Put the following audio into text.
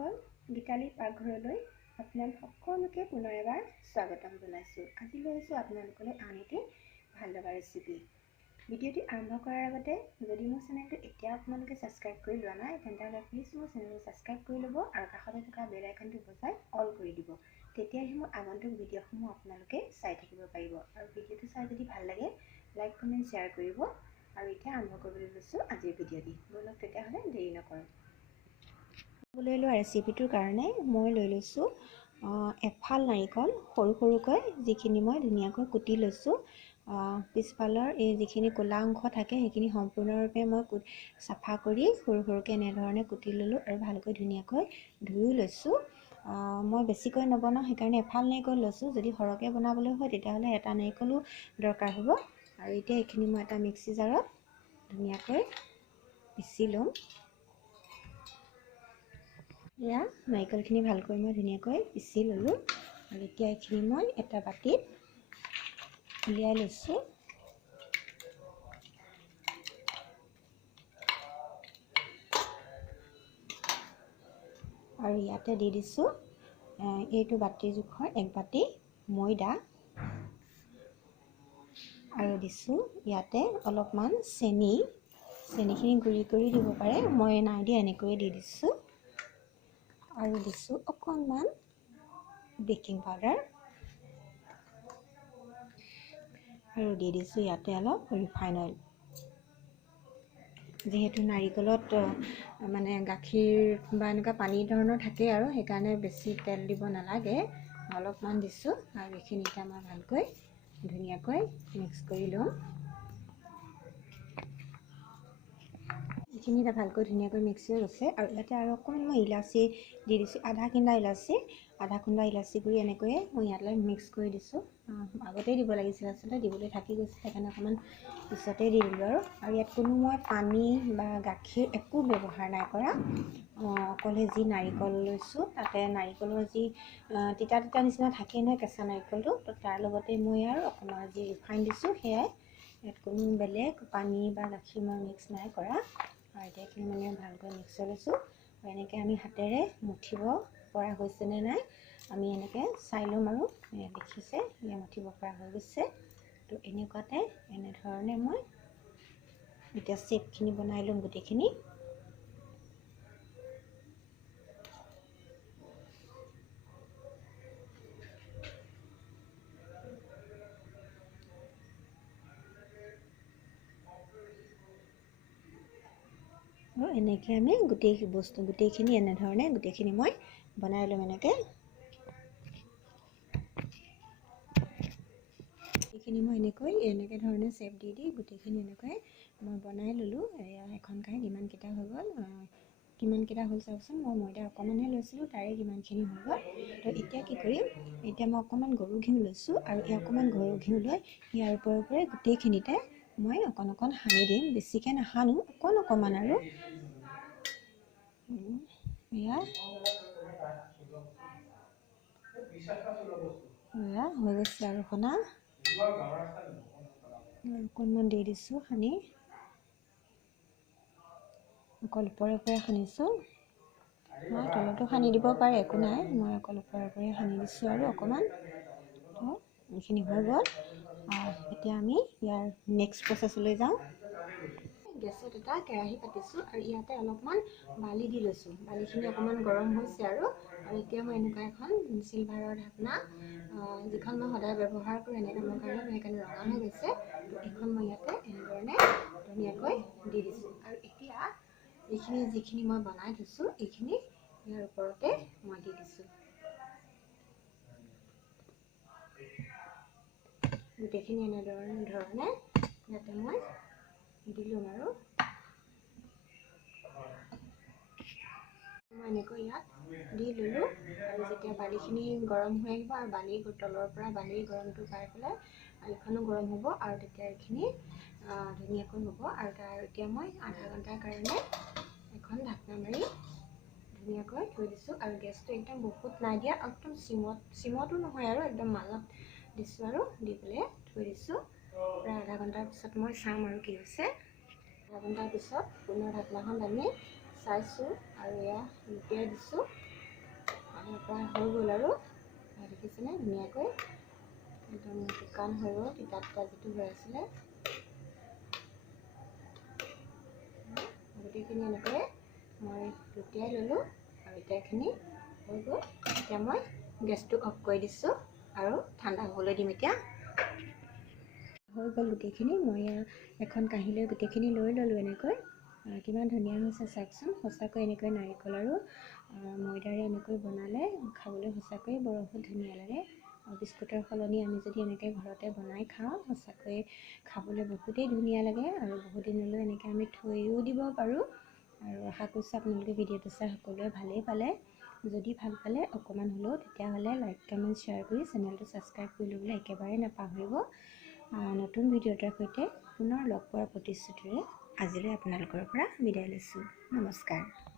বন্ধুসকল, গীতালি পাকঘৰলৈ আপোনালোক সকলোকে পুনৰ এবাৰ স্বাগতম জনাইছোঁ। আজি লৈছোঁ আপোনালোকলৈ আন এটি ভাল লগা ৰেচিপি। ভিডিঅ'টি আৰম্ভ কৰাৰ আগতে যদি মোৰ চেনেলটো এতিয়া আপোনালোকে ছাবস্ক্ৰাইব কৰি লোৱা নাই তেন্তে প্লিজ মোৰ চেনেলটো ছাবস্ক্ৰাইব কৰি ল'ব আৰু কাষতে থকা বেল আইকনটো বজাই অল কৰি দিব। তেতিয়াহে মোৰ আগন্তুক ভিডিঅ'সমূহ আপোনালোকে চাই থাকিব পাৰিব। আৰু ভিডিঅ'টো চাই যদি ভাল লাগে লাইক কমেণ্ট শ্বেয়াৰ কৰিব। আৰু এতিয়া আৰম্ভ কৰিবলৈ লৈছোঁ আজিৰ ভিডিঅ'টি। বলক তেতিয়াহ'লে দেৰি নকৰোঁ। লৈ লোৱা ৰেচিপিটোৰ কাৰণে মই লৈ লৈছোঁ এফাল নাৰিকল সৰু সৰুকৈ, যিখিনি মই ধুনীয়াকৈ কুটি লৈছোঁ। পিছফালৰ এই যিখিনি ক'লা অংশ থাকে সেইখিনি সম্পূৰ্ণৰূপে মই চাফা কৰি সৰু সৰুকৈ এনেধৰণে কুটি ল'লোঁ আৰু ভালকৈ ধুনীয়াকৈ ধুইও লৈছোঁ। মই বেছিকৈ নবনাওঁ সেইকাৰণে এফাল নাৰিকল লৈছোঁ। যদি সৰহকৈ বনাবলৈ হয় তেতিয়াহ'লে এটা নাৰিকলো দৰকাৰ হ'ব। আৰু এতিয়া এইখিনি মই এটা মিক্সি জাৰত ধুনীয়াকৈ পিচি ল'ম। এয়া নাৰিকলখিনি ভালকৈ মই ধুনীয়াকৈ পিচি ল'লোঁ আৰু এতিয়া এইখিনি মই এটা বাটিত উলিয়াই লৈছোঁ। আৰু ইয়াতে দি দিছোঁ এইটো বাতিৰ জোখৰ 1 বাটি ময়দা আৰু দিছোঁ ইয়াতে অলপমান চেনিখিনি গুড়ি কৰি দিব পাৰে, মই নাই দিয়া এনেকৈয়ে দি দিছোঁ। আৰু দিছোঁ অকণমান বেকিং পাউডাৰ আৰু দি দিছোঁ ইয়াতে অলপ ৰিফাইন অইল। যিহেতু নাৰিকলত মানে গাখীৰ বা এনেকুৱা পানী ধৰণৰ থাকে আৰু সেইকাৰণে বেছি তেল দিব নালাগে, অলপমান দিছোঁ। আৰু এইখিনি এতিয়া মই ভালকৈ ধুনীয়াকৈ মিক্স কৰি লওঁ। এইখিনি এতিয়া ভালকৈ ধুনীয়াকৈ মিক্স হৈ গৈছে। আৰু ইয়াতে আৰু অকণমান মই ইলাচি দি দিছোঁ, আধা খুন্দা ইলাচি গুড়ি এনেকৈয়ে মই ইয়ালৈ মিক্স কৰি দিছোঁ। আগতেই দিব লাগিছিল, আচলতে দিবলৈ থাকি গৈছিল, সেইকাৰণে অকণমান পিছতেই দি দিলোঁ। আৰু ইয়াত কোনো মই পানী বা গাখীৰ একো ব্যৱহাৰ নাই কৰা। অকলে যি নাৰিকল লৈছোঁ তাতে নাৰিকলৰ যি তিতা নিচিনা থাকে নহয় কেঁচা নাৰিকলটো, তো তাৰ লগতে মই আৰু অকণমান যি ৰিফাইন দিছোঁ সেয়াই। ইয়াত কোনো বেলেগ পানী বা গাখীৰ মই মিক্স নাই কৰা। আৰু এতিয়া এইখিনি মানে ভালকৈ মিক্স কৰি লৈছোঁ। আৰু এনেকৈ আমি হাতেৰে মুঠিব পৰা হৈছেনে নাই আমি এনেকৈ চাই ল'ম। আৰু দেখিছে মুঠিব পৰা হৈ গৈছে। তো এনেধৰণে মই এতিয়া শ্বেপখিনি বনাই ল'ম গোটেইখিনি। আৰু এনেকৈ আমি গোটেইখিনি এনেধৰণে গোটেইখিনি মই বনাই ল'ম। এইখিনি মই এনেকৈ ধৰণে শ্বেপ দি গোটেইখিনি এনেকৈ মই বনাই ল'লোঁ। এয়া এখন কাঁহীত ইমানকেইটা হৈ গ'ল। কিমানকেইটা হ'ল চাওকচোন, মই ময়দা অকণমানহে লৈছিলোঁ, তাৰে কিমানখিনি হৈ গ'ল। তো এতিয়া কি কৰিম, এতিয়া মই অকণমান গৰু ঘিউ লৈছোঁ আৰু এই অকণমান গৰু ঘিউ লৈ ইয়াৰ ওপৰে গোটেইখিনিতে মই অকণ সানি দিম। বেছিকৈ নাসানো, অকণমান আৰু এয়া হৈ গৈছে আৰু সনা অকণমান দি দিছোঁ সানি, অকল ওপৰে সানিছোঁ। মই তলতো সানি দিব পাৰে, একো নাই, মই অকল ওপৰে সানি দিছোঁ আৰু অকণমান। তো এইখিনি হৈ গ'ল। এতিয়া আমি ইয়াৰ নেক্সট প্ৰচেছলৈ যাওঁ। গেছত এটা কেৰাহী পাতিছোঁ আৰু ইয়াতে অলপমান বালি দি লৈছোঁ। বালিখিনি অকণমান গৰম হৈছে আৰু এতিয়া মই এনেকুৱা এখন চিলভাৰৰ ঢাকনা, যিখন মই সদায় ব্যৱহাৰ কৰোঁ এনেকৈ মোৰ কাৰণে, সেইকাৰণে ৰঙা হৈ গৈছে। তো এইখন মই ইয়াতে এনেধৰণে ধুনীয়াকৈ দি দিছোঁ। আৰু এতিয়া যিখিনি মই বনাই থৈছোঁ এইখিনি ইয়াৰ ওপৰতে মই দি দিছোঁ। গোটেইখিনি এনেধৰণে ইয়াতে মই দি ল'ম। আৰু মই এনেকৈ ইয়াত দি ল'লোঁ। আৰু যেতিয়া বালিখিনি গৰম হৈ আহিব আৰু তলৰ পৰা বালিৰ গৰমটো পাই পেলাই এইখনো গৰম হ'ব আৰু তেতিয়া এইখিনি ধুনীয়াকৈ হ'ব। আৰু এতিয়া মই আধা ঘণ্টাৰ কাৰণে এখন ঢাকনা মাৰি ধুনীয়াকৈ থৈ দিছোঁ। আৰু গেছটো একদম বহুত নাই দিয়া, একদম চিমতো নহয় আৰু একদম মাজত দিছোঁ আৰু দি পেলাই থৈ দিছোঁ। প্ৰায় আধা ঘণ্টাৰ পিছত মই চাম আৰু কি হৈছে। আধা ঘণ্টাৰ পিছত পুনৰ ঢাকনাখন দাঙি চাইছোঁ আৰু এয়া লুটিয়াই দিছোঁ। তাৰপৰা হৈ গ'ল আৰু দেখিছেনে ধুনীয়াকৈ একদম শুকান হৈ গ'ল তিতা তিতা যিটো হৈ আছিলে গোটেইখিনি এনেকৈ মই লুটিয়াই ল'লোঁ আৰু এতিয়া এইখিনি হৈ গ'ল এতিয়া মই গেছটো অফ কৰি দিছোঁ আৰু ঠাণ্ডা হ'বলৈ দিম এতিয়া হৈ গ'ল গোটেইখিনি মই এখন কাঁহীলৈ গোটেইখিনি লৈ ল'লোঁ এনেকৈ কিমান ধুনীয়া হৈছে চাওকচোন সঁচাকৈ এনেকৈ নাৰিকল আৰু ময়দাৰে এনেকৈ বনালে খাবলৈ সঁচাকৈ বহুত ধুনীয়া লাগে বিস্কুটৰ সলনি আমি যদি এনেকৈ ঘৰতে বনাই খাওঁ সঁচাকৈ খাবলৈ বহুতেই ধুনীয়া লাগে আৰু বহুত দিনলৈ এনেকৈ আমি থৈও দিব পাৰোঁ আৰু আশা কৰিছোঁ আপোনালোকে ভিডিঅ'টো চাই সকলোৱে ভালেই পালে যদি ভাল পালে অকণমান হ'লেও তেতিয়াহ'লে লাইক কমেণ্ট শ্বেয়াৰ কৰি চেনেলটো ছাবস্ক্ৰাইব কৰি ল'বলৈ একেবাৰে নাপাহৰিব নতুন ভিডিঅ' এটাৰ সৈতে পুনৰ লগ পোৱাৰ প্ৰতিশ্ৰুতিৰে আজিলৈ আপোনালোকৰ পৰা বিদায় লৈছোঁ নমস্কাৰ।